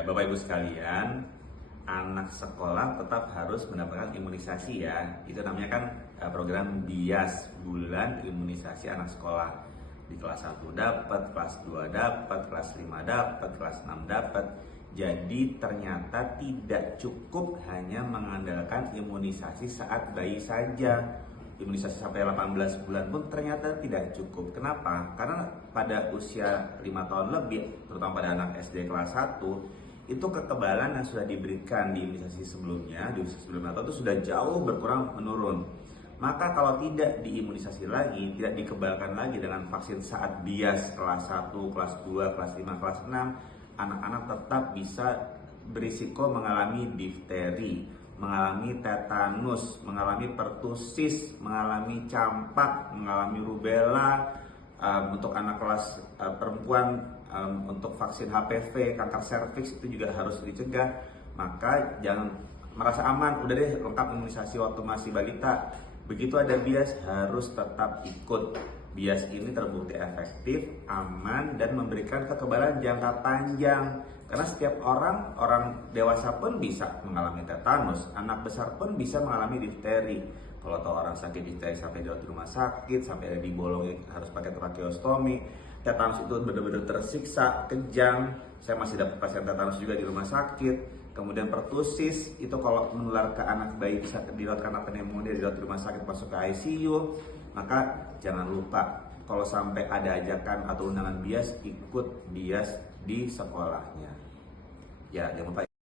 Bapak Ibu sekalian, anak sekolah tetap harus mendapatkan imunisasi ya. Itu namanya kan program BIAS, Bulan Imunisasi Anak Sekolah. Di kelas 1 dapat, kelas 2 dapat, kelas 5 dapat, kelas 6 dapat. Jadi ternyata tidak cukup hanya mengandalkan imunisasi saat bayi saja. Imunisasi sampai 18 bulan pun ternyata tidak cukup. Kenapa? Karena pada usia 5 tahun lebih, terutama pada anak SD kelas 1, itu kekebalan yang sudah diberikan di imunisasi sebelumnya, di usia sebelum itu sudah jauh berkurang menurun. Maka kalau tidak diimunisasi lagi, tidak dikebalkan lagi dengan vaksin saat BIAS kelas 1, kelas 2, kelas 5, kelas 6, anak-anak tetap bisa berisiko mengalami difteri, mengalami tetanus, mengalami pertusis, mengalami campak, mengalami rubella. Untuk anak kelas perempuan, untuk vaksin HPV, kanker serviks itu juga harus dicegah. Maka jangan merasa aman, udah deh lengkap imunisasi waktu masih balita. Begitu ada BIAS harus tetap ikut. BIAS ini terbukti efektif, aman, dan memberikan kekebalan jangka panjang. Karena setiap orang dewasa pun bisa mengalami tetanus, anak besar pun bisa mengalami difteri. Kalau tahu orang sakit difteri sampai dirawat di rumah sakit, sampai ada dibolongin harus pakai tracheostomi. Tetanus itu benar-benar tersiksa, kejang. Saya masih dapat pasien tetanus juga di rumah sakit. Kemudian pertusis itu kalau menular ke anak bayi bisa dirawat karena pneumonia, dirawat di rumah sakit masuk ke ICU. Maka jangan lupa kalau sampai ada ajakan atau undangan BIAS, ikut BIAS di sekolahnya. Ya, jangan lupa.